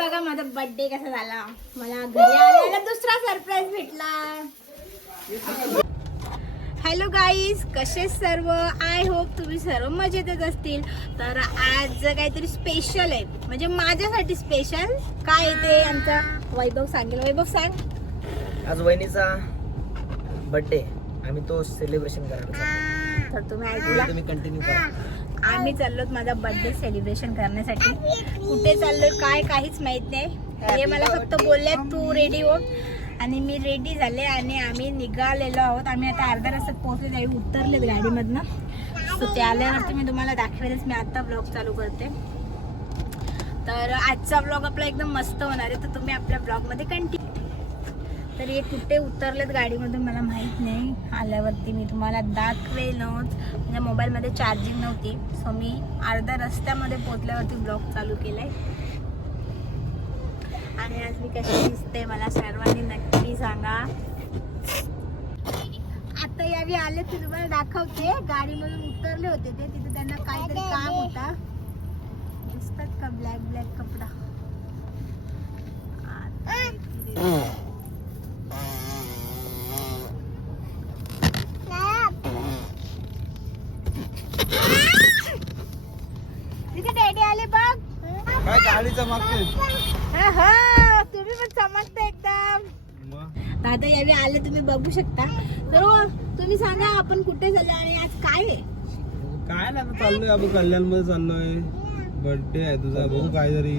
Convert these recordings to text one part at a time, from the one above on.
बघा माझा बर्थडे कसा झाला. मला घरी आल्याला दुसरा सरप्राईज भेटला. हॅलो गाईज कसे सर्व? आय होप तुम्ही सर्व मजेतच असतील. तर आज काहीतरी स्पेशल आहे. म्हणजे माझ्यासाठी स्पेशल काय आहे ते आमचा वैभव सांगेल. वैभव सांग. आज वहिनीचा बर्थडे आम्ही तो सेलिब्रेशन करणार तर तुम्ही ऐकूला तुम्ही कंटिन्यू करा. आम्ही चाललो माझा बर्थडे सेलिब्रेशन करण्यासाठी. कुठे चाललोय काय काहीच माहीत नाही. हे मला फक्त बोलले तू रेडी हो. आणि मी रेडी झाले आणि आम्ही निघालेलो आहोत. आम्ही आता अर्ध्या रस्त्यात पोहोचले जाई उतरलेत गाडीमधनं. सो ते आल्यावरती मी तुम्हाला दाखवेलच. मी आता ब्लॉग चालू करते. तर आजचा ब्लॉग आपला एकदम मस्त होणार आहे. तर तुम्ही आपल्या ब्लॉगमध्ये कंटिन्यू तर हे कुठे उतरलेत गाडीमधून मला माहीत नाही. आल्यावरती मी तुम्हाला दाखवेलच म्हणजे मोबाईलमध्ये चार्जिंग नव्हती. सो मी अर्ध्या रस्त्यामध्ये पोहोचल्यावरती ब्लॉग चालू केलाय. आणि आज मी कशी दिसते मला सर्वांनी नक्की सांगा. आता यावी आले ते तुम्हाला दाखवते. गाडीमधून उतरले होते ते. तिथे त्यांना काहीतरी काम होता. दिसतात का ब्लॅक ब्लॅक कपडा आता इथे- तिथे डॅडी आले बघ काय गाडीचं मागते हा, हा, तुम्ही पण चमकता एकदम. दादा यावेळी आले तुम्ही बघू शकता. तर हो, तुम्ही सांगा आपण कुठे चाललो आणि आज काय आहे? काय ना चाललोय आपण कल्याणमध्ये चाललोय. बर्थडे आहे तुझा बघू काय तरी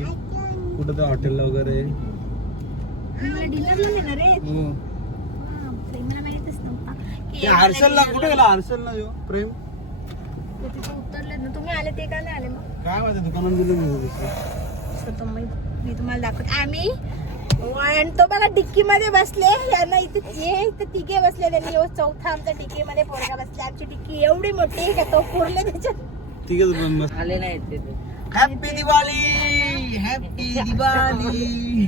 कुठं तर हॉटेलला वगैरे. हो. हर्षलला कुठे गेला? हर्षलला यो प्रेम? उतरले ना तुम्ही आले ते का नाही आले मग? काय माहिती दुकानात गेलो मी तर तो मी मी तुम्हाला दाखवते. आम्ही आणि तो बघा डिक्की मध्ये बसले. यांना इथे ये इथे तिघे बसले त्यांनी यो चौथा आमचा डिक्की मध्ये पोरगा बसले. आमची डिक्की एवढी मोठी आहे का तो पुरले त्याच्यात? मस्त आले नाहीत ते हॅपी दिवाळी हॅपी दिवाळी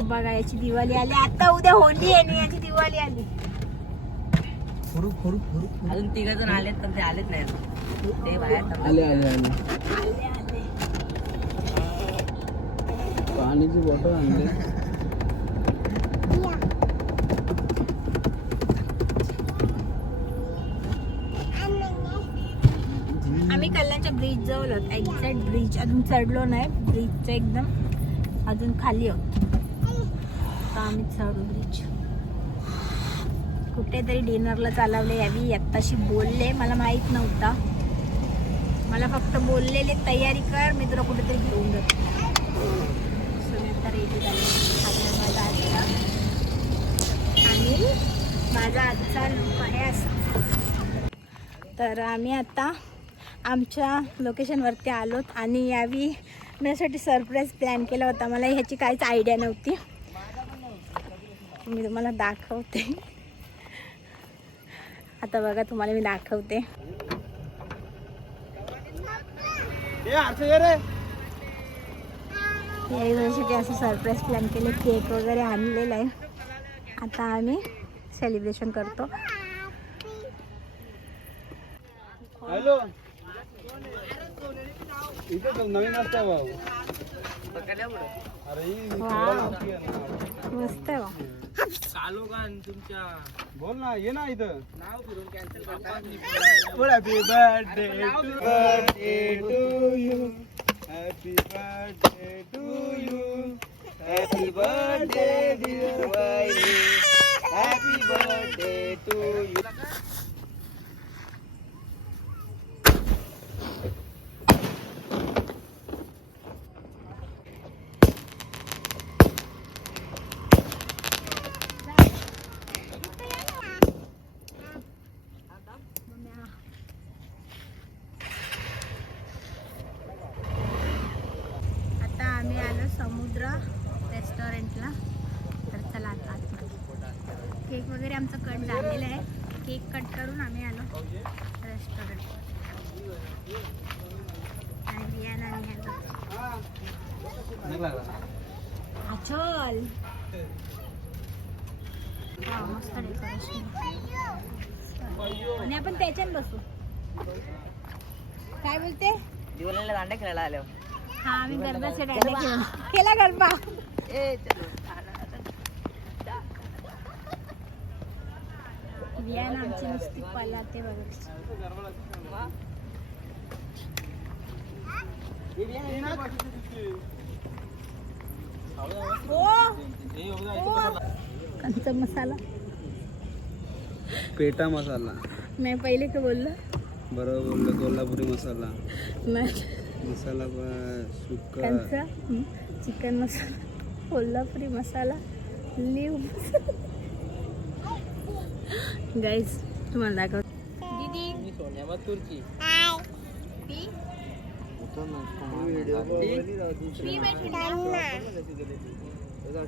बघा याची दिवाळी आली. आता उद्या होली आहे आणि याची दिवाळी आली. अजून तिघ जण आलेत पण ते आलेच नाहीत. ते बाहेर. आले आले आले आले आले पाण्याची बॉटल आणते. आम्ही कल्याणच्या ब्रिज जवळ आहोत. एक्झॅक्ट ब्रिज अजून चढलो नाही. ब्रिजचं एकदम अजून खाली आहोत. तर आम्ही चढू ब्रिज कुठेतरी डिनरला चालवले यावी आत्ताशी बोलले. मला माहीत नव्हता. मला फक्त बोललेले तयारी कर. मी तुला कुठेतरी घेऊन जातो. रेडी झाले आता माझा आजचा आणि माझा आजचा लुक आहे असा. तर आम्ही आता आमच्या लोकेशनवरती आलोत आणि यावी माझ्यासाठी सरप्राईज प्लॅन केला होता. मला ह्याची काहीच आयडिया नव्हती. मी तुम्हाला दाखवते. आता बघा तुम्हाला मी दाखवते. माझ्यासाठी असं सरप्राईज प्लॅन केले केक वगैरे आणलेला आहे. आता आम्ही सेलिब्रेशन करतो. हॅलो. नवीन. मस्त. चालू का तुमच्या. बोल ना ये ना इथं. नाव फिरून cancel happy birthday to birthday to you happy birthday to you happy birthday dear वाईली happy birthday to you आता आम्ही आलो समुद्र रेस्टॉरंटला. तर चला आता. केक वगैरे आमचं कट झालेलं आहे. केक कट करून आम्ही आलो रेस्टॉरंट. आणि ह्याला. हा, चल मस्त डेकोरेशन. आणि आपण त्याच्यात बसू. काय बोलते? दिवाळीला दांडा खेळायला आल्यावर हा आम्ही डायलॉग घेऊन केला गरबा बियाण आमची नुसती पलाते बघा. कंच मसाला? पेटा मसाला. मैं पहिले का बोललो? बरोबर बोललो कोल्हापुरी मसाला. मसाला सुका chicken masala. Kolhapuri masala live guys तुम्हाला दाखव दीदी.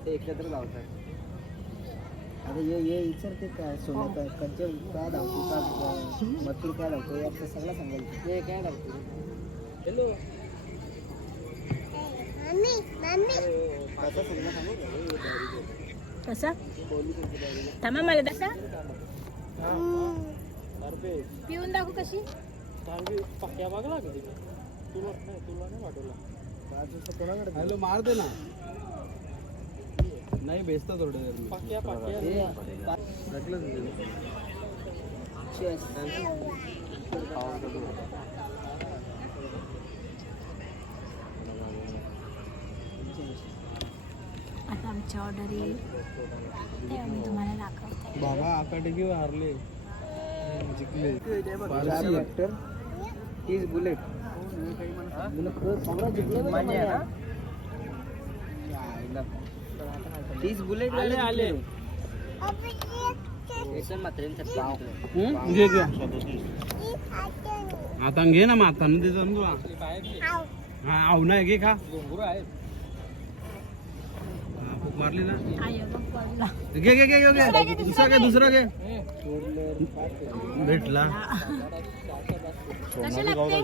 एकत्र लावतात आता ये ये विचारते काय सोनं काय कंचे काय लावतो का मथुर काय लावतो याचं सगळं सांगायचं हे काय का? कसा? थांबा मला तसा पिऊन दाखव कशी. हॅलो मार दे ना. नाही बेसता थोडे हे आमची ऑर्डर येईल. तेव्हा मी तुम्हाला दाखवते बाबा आकाडेकी हारले. जिंकले. तीस बुलेट. तीस बुलेट आले आले. आता घे ना माता तुला हा आव नाही घे खा. हा, फूक मारली ना आय बघ पडला घे घे घे घे दुसरा घे दुसरा घे भेटला कसे लागते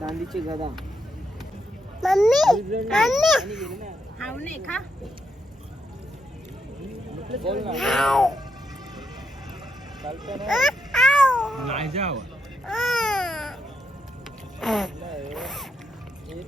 चांदीची गदा। हाव नाही खा। नाही जाव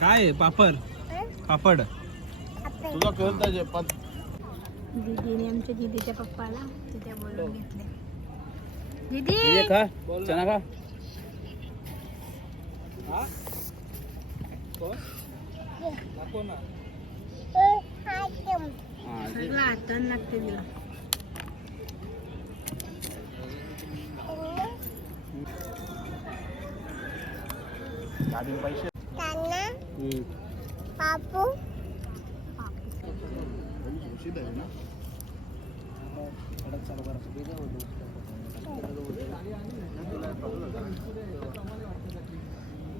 काय आहे? पापड? पापड. तुझा कळता दीदीने आमच्या दीदीच्या पप्पाला तिथे बोलून घेतले. दीदी! खा. चना खा. सगळं हातानं लागते तिला.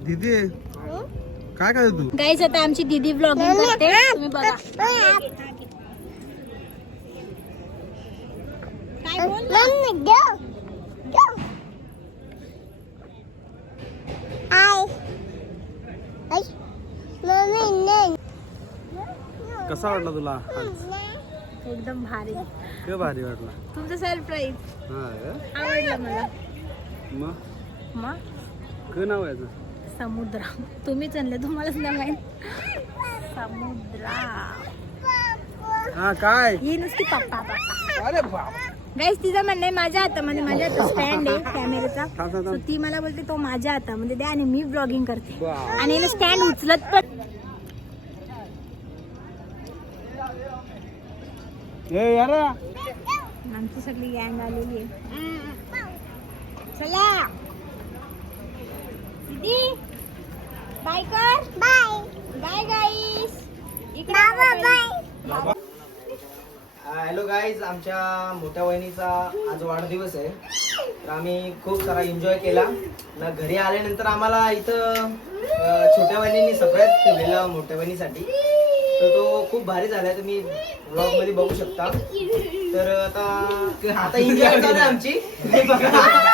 दीदी काय काय तू? गाईज आता आमची दीदी ब्लॉगिंग करते. तुम्ही बघा. काय बोल कसा वाटला तुला एकदम भारी. काय भारी वाटला? तुमचं सरप्राईज हा का? आवडलं मला. मग? मग? काय नाव आहे याचं? समुद्र. तुम्हीच आणले तुम्हालाच नाही माहीत समुद्रा. हा काय? ही नुसती पप्पा पप्पा. अरे बाप. गाईस तिचं म्हणणं आहे माझ्या हातामध्ये माझ्या हातात स्टँड आहे कॅमेराचा थांब, थांब, So थांब. ती मला बोलते तो माझ्या हातामध्ये द्या आणि मी ब्लॉगिंग करते. बाप. आणि स्टँड उचलत पण ए यार. आमची सगळी गँग आलेली आहे. चला. दीदी बाय कर. बाय बाय गाईस इकडे हॅलो गाईज आमच्या मोठ्या वहिनीचा आज वाढदिवस आहे. तर आम्ही खूप सारा एन्जॉय केला. ना घरी आल्यानंतर आम्हाला इथं अं, छोट्या बहिणींनी सरप्राईज केलेला मोठ्या बहिणीसाठी तर तो खूप भारी झाला तुम्ही ब्लॉगमध्ये बघू शकता. तर आता आता इंडिया आमची.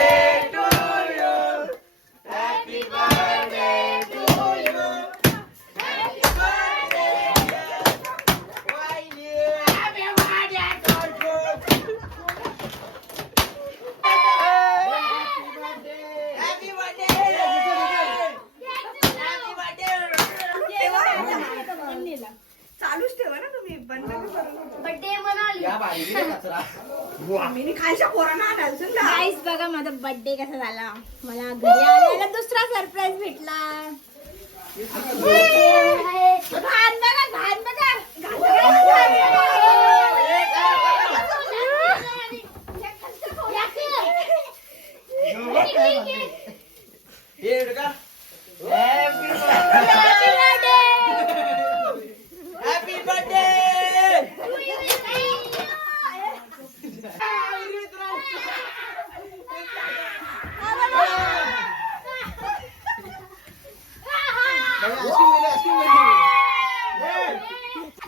चालूच ठेवा ना तुम्ही बंद नका. करू. या बाजूला कचरा. आम्ही खायच्या पोरांना. गाईस बघा माझा बर्थडे कसा झाला. मला घरी आल्याला दुसरा सरप्राईज भेटला. घाण बघा घाण बघा. हे